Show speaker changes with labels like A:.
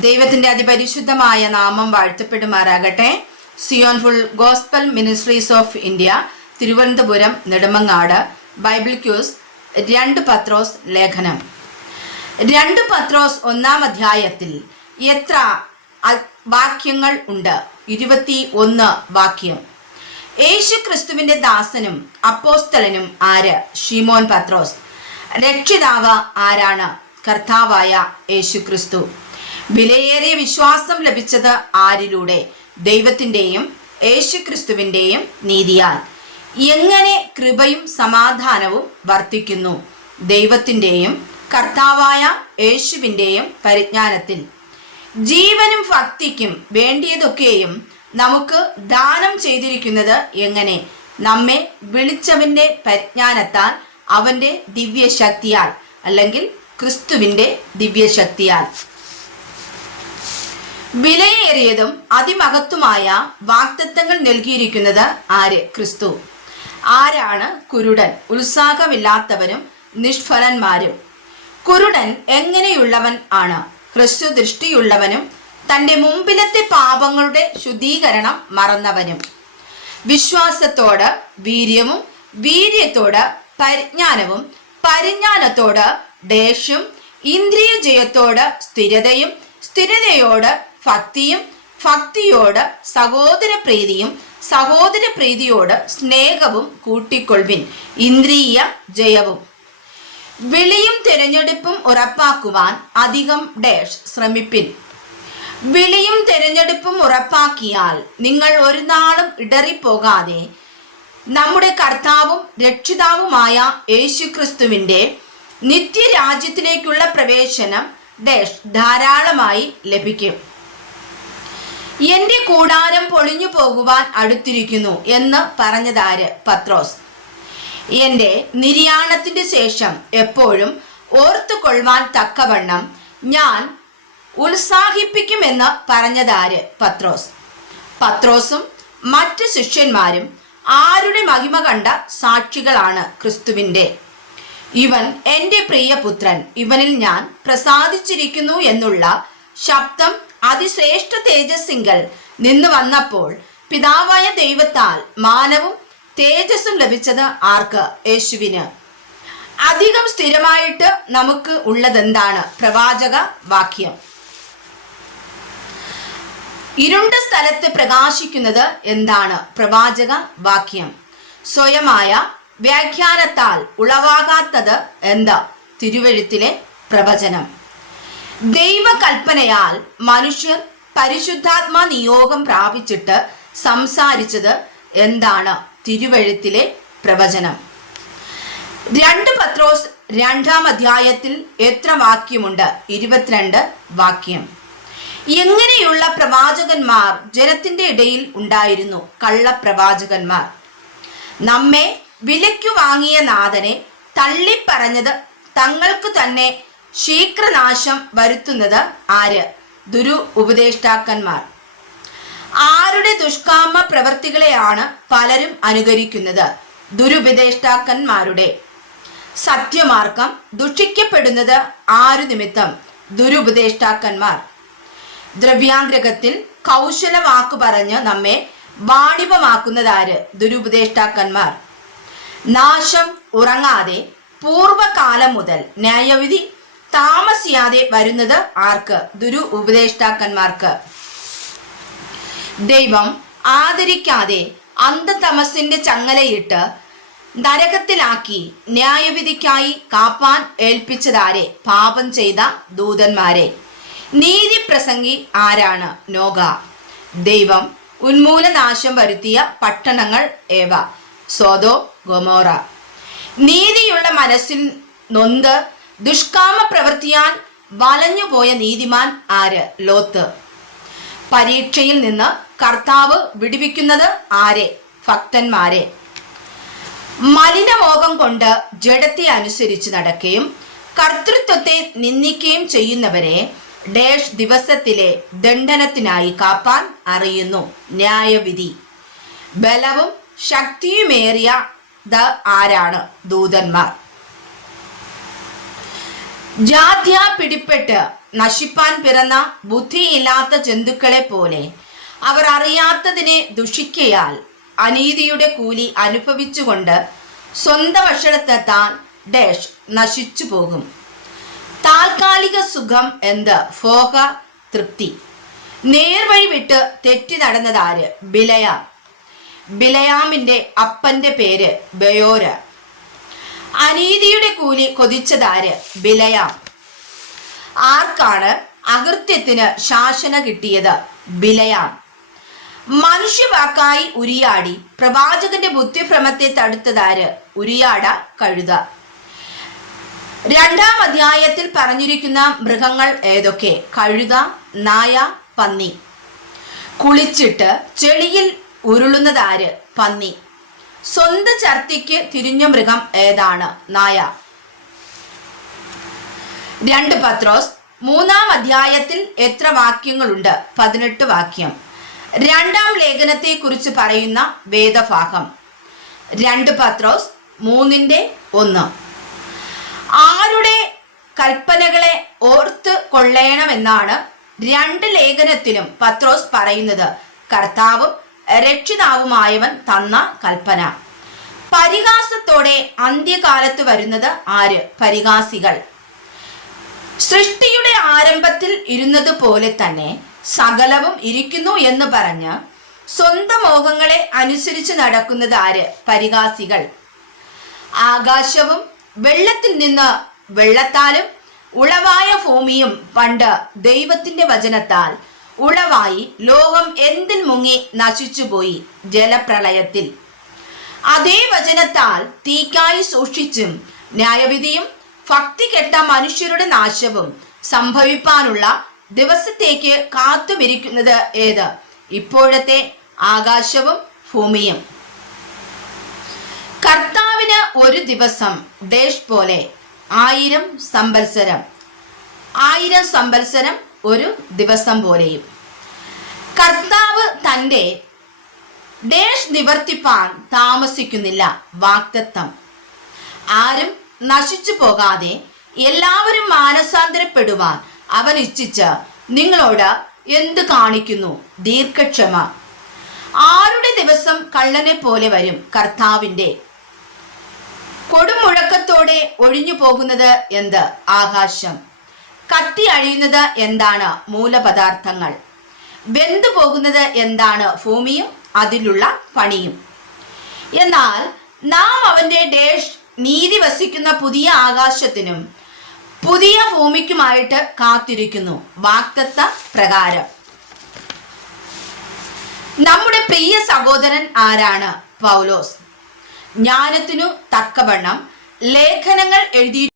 A: ദൈവത്തിന്റെ അതിപരിശുദ്ധമായ നാമം വാഴ്ത്തപ്പെടുമാറാകട്ടെ. Zion full gospel ministries of India Thiruvananthapuram Nedumangad bible quiz രണ്ട് പത്രോസ് ലേഖനം. രണ്ട് പത്രോസ് ഒന്നാം അധ്യായത്തിൽ എത്ര വാക്യങ്ങൾ ഉണ്ട്? ഇരുപത്തി ഒന്ന് വാക്യം. യേശു ക്രിസ്തുവിന്റെ ദാസനും അപ്പോസ്തലനും ആര്? ഷിമോൻ പത്രോസ്. രക്ഷിതാവ് ആരാണ്? കർത്താവായ യേശു ക്രിസ്തു വിലയേറിയ വിശ്വാസം ലഭിച്ചത് ആരിലൂടെ? ദൈവത്തിന്റെയും യേശു ക്രിസ്തുവിന്റെയും നീതിയാൽ. എങ്ങനെ കൃപയും സമാധാനവും വർദ്ധിക്കുന്നു ദൈവത്തിന്റെയും കർത്താവായ യേശുവിന്റെയും പരിജ്ഞാനത്തിൽ. ജീവനും ഭക്തിക്കും വേണ്ടിയതൊക്കെയും നമുക്ക് ദാനം ചെയ്തിരിക്കുന്നത് എങ്ങനെ? നമ്മെ വിളിച്ചവന്റെ പരിജ്ഞാനത്താൽ അവന്റെ ദിവ്യശക്തിയാൽ അല്ലെങ്കിൽ ക്രിസ്തുവിന്റെ ദിവ്യശക്തിയാൽ. വിലയേറിയതും അതിമഹത്വമായ വാക്തത്വങ്ങൾ നൽകിയിരിക്കുന്നത് ആര്? ക്രിസ്തു. ആരാണ് കുരുടൻ? ഉത്സാഹമില്ലാത്തവരും നിഷ്ഫലന്മാരും. കുരുടൻ എങ്ങനെയുള്ളവൻ ആണ്? ഹ്രസ്വ ദൃഷ്ടിയുള്ളവനും തന്റെ മുമ്പിലത്തെ പാപങ്ങളുടെ ശുദ്ധീകരണം മറന്നവനും. വിശ്വാസത്തോട് വീര്യവും വീര്യത്തോട് പരിജ്ഞാനവും പരിജ്ഞാനത്തോട് ദേഷ്യം ഇന്ദ്രിയ ജയത്തോട് സ്ഥിരതയും സ്ഥിരതയോട് ഭക്തിയും ഭക്തിയോട് സഹോദര പ്രീതിയും സഹോദര പ്രീതിയോട് സ്നേഹവും കൂട്ടിക്കൊള്ളിൻ ഇന്ദ്രിയ ജയവും. വിളിയും തിരഞ്ഞെടുപ്പും ഉറപ്പാക്കുവാൻ അധികം ഡാഷ് ശ്രമിപ്പിൻ. വിളിയും തിരഞ്ഞെടുപ്പും ഉറപ്പാക്കിയാൽ നിങ്ങൾ ഒരു നാളും ഇടറിപ്പോകാതെ നമ്മുടെ കർത്താവും രക്ഷിതാവുമായ യേശുക്രിസ്തുവിന്റെ നിത്യരാജ്യത്തിലേക്കുള്ള പ്രവേശനം ധാരാളമായി ലഭിക്കും. എന്റെ കൂടാരം പൊളിഞ്ഞു പോകുവാൻ അടുത്തിരിക്കുന്നു എന്ന് പറഞ്ഞതാര് പത്രോസ്? എന്റെ നിര്യാണത്തിന്റെ ശേഷം എപ്പോഴും ഓർത്തുകൊള്ളുവാൻ തക്കവണ്ണം ഞാൻ ഉത്സാഹിപ്പിക്കുമെന്ന് പറഞ്ഞതാര് പത്രോസ്? പത്രോസും മറ്റ് ശിഷ്യന്മാരും ആരുടെ മഹിമ കണ്ട സാക്ഷികളാണ് ക്രിസ്തുവിന്റെ. ഇവൻ എന്റെ പ്രിയപുത്രൻ. ഇവനിൽ ഞാൻ പ്രസാദിച്ചിരിക്കുന്നു എന്നുള്ള ശബ്ദം അതിശ്രേഷ്ഠ തേജസ്സിങ്കൽ നിന്ന് വന്നപ്പോൾ പിതാവായ ദൈവത്താൽ മാനവും തേജസ്സും ലഭിച്ചത് ആർക്ക്? യേശുവിന്. അധികം സ്ഥിരമായിട്ട് നമുക്ക് ഉള്ളതെന്താണ്? പ്രവാചക വാക്യം. ഇരുണ്ട സ്ഥലത്ത് പ്രകാശിക്കുന്നത് എന്താണ്? പ്രവാചക വാക്യം. സ്വയമായ വ്യാഖ്യാനത്താൽ ഉളവാകാത്തത് എന്താ? തിരുവഴുത്തിലെ പ്രവചനം. ദൈവകൽപ്പനയാൽ മനുഷ്യർ പരിശുദ്ധാത്മാ നിയോഗം പ്രാപിച്ചിട്ട് സംസാരിച്ചത് എന്താണ്? തിരുവഴുത്തിലെ പ്രവചനം. രണ്ട് പത്രോസ് രണ്ടാം അധ്യായത്തിൽ എത്ര വാക്യമുണ്ട്? ഇരുപത്തിരണ്ട് വാക്യം. എങ്ങനെയുള്ള പ്രവാചകന്മാർ ജനത്തിന്റെ ഇടയിൽ ഉണ്ടായിരുന്നു? കള്ളപ്രവാചകന്മാർ. നമ്മെ വിലയ്ക്കു വാങ്ങിയ നാഥനെ തള്ളിപ്പറഞ്ഞത് തങ്ങൾക്ക് തന്നെ ശീഘ്രനാശം വരുത്തുന്നത് ആര്? ദുരു ഉപദേഷ്ടാക്കന്മാർ. ആരുടെ ദുഷ്കാമ പ്രവർത്തികളെയാണ് പലരും അനുകരിക്കുന്നത്? ദുരുപദേഷ്ടാക്കന്മാരുടെ. സത്യമാർഗം ദുഷിക്കപ്പെടുന്നത് ആരു നിമിത്തം? ദുരുപദേഷ്ടാക്കന്മാർ. ദ്രവ്യാന്തരകത്തിൽ കൗശല വാക്കു പറഞ്ഞ് നമ്മെ വാണിഭമാക്കുന്നതാര് ദുരുപദേഷ്ടാക്കന്മാർ. നാശം ഉറങ്ങാതെ പൂർവകാലം മുതൽ ന്യായവിധി താമസിയാതെ വരുന്നത് ആർക്ക്? ദുരു ഉപദേഷ്ടാക്കന്മാർക്ക്. ദൈവം ആദരിക്കാതെ അന്ധതമസിന്റെ ചങ്ങലയിട്ട് നരകത്തിലാക്കി ന്യായവിധിക്കായി കാപ്പാൻ ഏൽപ്പിച്ചതാരെ? പാപം ചെയ്ത ദൂതന്മാരെ. നീതി പ്രസംഗി ആരാണ്? നോഗ. ദൈവം ഉന്മൂലനാശം വരുത്തിയ പട്ടണങ്ങൾ ഏവ? സോദോ ഗൊമോറ. നീതിയുള്ള മനസ്സിൽ നൊന്ത് ദുഷ്കാമ പ്രവൃത്തിയാൽ വലഞ്ഞുപോയ നീതിമാൻ ആര്? ലോത്ത്. പരീക്ഷയിൽ നിന്ന് കർത്താവ് വിടുവിക്കുന്നത് ആരെ? ഭക്തന്മാരെ. മലിനമോഹം കൊണ്ട് ജഡത്തെ അനുസരിച്ച് നടക്കുകയും കർത്തൃത്വത്തെ നിന്ദിക്കുകയും ചെയ്യുന്നവരെ ഡേഷ് ദിവസത്തിലെ ദണ്ഡനത്തിനായി കാപ്പാൻ അറിയുന്നു. ന്യായവിധി. ബലവും ശക്തിയുമേറിയ ദ ആരാണ്? ദൂതന്മാർ. ജാത്യ പിടിപ്പെട്ട് നശിപ്പാൻ പിറന്ന ബുദ്ധിയില്ലാത്ത ജന്തുക്കളെ പോലെ അവർ അറിയാത്തതിനെ ദുഷിക്കയാൽ അനീതിയുടെ കൂലി അനുഭവിച്ചുകൊണ്ട് സ്വന്തം വഷളത്തെത്താൻ ഡേഷ് നശിച്ചു പോകും. താൽക്കാലിക സുഖം എന്ത്? ഫോഹ തൃപ്തി. നേർവഴി വിട്ട് തെറ്റി നടന്നതാര് ബിലയാം ബിലയാമിന്റെ അപ്പന്റെ പേര് ബയോര. അനീതിയുടെ കൂലി കൊതിച്ചതാര് ബിലയാം? ആർക്കാണ് അകൃത്യത്തിന് ശാസന കിട്ടിയത് ബിലയാം? മനുഷ്യവാക്കായി ഉരിയാടി പ്രവാചകന്റെ ബുദ്ധിഭ്രമത്തെ തടുത്തതാര് ഉരിയാട കഴുത? രണ്ടാം അധ്യായത്തിൽ പറഞ്ഞിരിക്കുന്ന മൃഗങ്ങൾ ഏതൊക്കെ? കഴുത നായ പന്നി. കുളിച്ചിട്ട് ചെളിയിൽ ഉരുളുന്നതാര് പന്നി. സ്വന്ത ചർത്തിക്ക് തിരിഞ്ഞ മൃഗം ഏതാണ്? നായ. രണ്ട് പത്രോസ് മൂന്നാം അധ്യായത്തിൽ എത്ര വാക്യങ്ങളുണ്ട്? പതിനെട്ട് വാക്യം. രണ്ടാം ലേഖനത്തെ കുറിച്ച് പറയുന്ന വേദഭാഗം. രണ്ട് പത്രോസ് മൂന്നിന്റെ ഒന്ന്. ആരുടെ കൽപ്പനകളെ ഓർത്ത് കൊള്ളേണമെന്നാണ് രണ്ട് ലേഖനത്തിലും പത്രോസ് പറയുന്നത്. കർത്താവും രക്ഷിതാവുമായവൻ തന്ന കൽപ്പന. പരിഹാസത്തോടെ അന്ത്യകാലത്ത് വരുന്നത് ആര്? പരിഹാസികൾ. സൃഷ്ടിയുടെ ആരംഭത്തിൽ ഇരുന്നത് പോലെ തന്നെ സകലവും ഇരിക്കുന്നു എന്ന് പറഞ്ഞ് സ്വന്തം മോഹങ്ങളെ അനുസരിച്ച് നടക്കുന്നത് ആര്? പരിഹാസികൾ. ആകാശവും വെള്ളത്തിൽ നിന്ന് വെള്ളത്താലും ഉളവായ ഭൂമിയും പണ്ട് ദൈവത്തിന്റെ വചനത്താൽ ഉളവായി ലോകം എന്തിൽ മുങ്ങി നശിച്ചുപോയി ജലപ്രളയത്തിൽ. അതേ വചനത്താൽ തീക്കായി സൂക്ഷിച്ചും ന്യായവിധിയും ഭക്തി കെട്ട മനുഷ്യരുടെ നാശവും സംഭവിപ്പാനുള്ള ദിവസത്തേക്ക് കാത്തുമിരിക്കുന്നത് ഏത്? ഇപ്പോഴത്തെ ആകാശവും ഭൂമിയും. കർത്താവിന് ഒരു ദിവസം ദേഷ് പോലെ ആയിരം സംവത്സരം. ആയിരം സംവത്സരം ഒരു ദിവസം പോലെയും. കർത്താവ് തന്റെ ഡേഷ് നിവർത്തിപ്പാൻ താമസിക്കുന്നില്ല. വാക്തത്വം ആരും നശിച്ചു പോകാതെ എല്ലാവരും മാനസാന്തരപ്പെടുവാൻ അവൻ ഇച്ഛിച്ച് നിങ്ങളോട് എന്ത് കാണിക്കുന്നു? ദീർഘക്ഷമ. ആരുടെ ദിവസം കള്ളനെ പോലെ വരും കർത്താവിന്റെ? കൊടുമുഴക്കത്തോടെ ഒഴിഞ്ഞു പോകുന്നത് എന്ത്? ആകാശം. കത്തി അഴിയുന്നത് എന്താണ് മൂലപദാർത്ഥങ്ങൾ? വെന്തു പോകുന്നത് എന്താണ് ഭൂമിയും അതിലുള്ള പണിയും? എന്നാൽ നാം അവന്റെ ഡേഷ് നീതി വസിക്കുന്ന പുതിയ ആകാശത്തിനും പുതിയ ഭൂമിക്കുമായിട്ട് കാത്തിരിക്കുന്നു. വാക്തത്വ പ്രകാരം. നമ്മുടെ പ്രിയ സഹോദരൻ ആരാണ്? പൗലോസ്. ജ്ഞാനത്തിനു തക്കവണ്ണം ലേഖനങ്ങൾ എഴുതി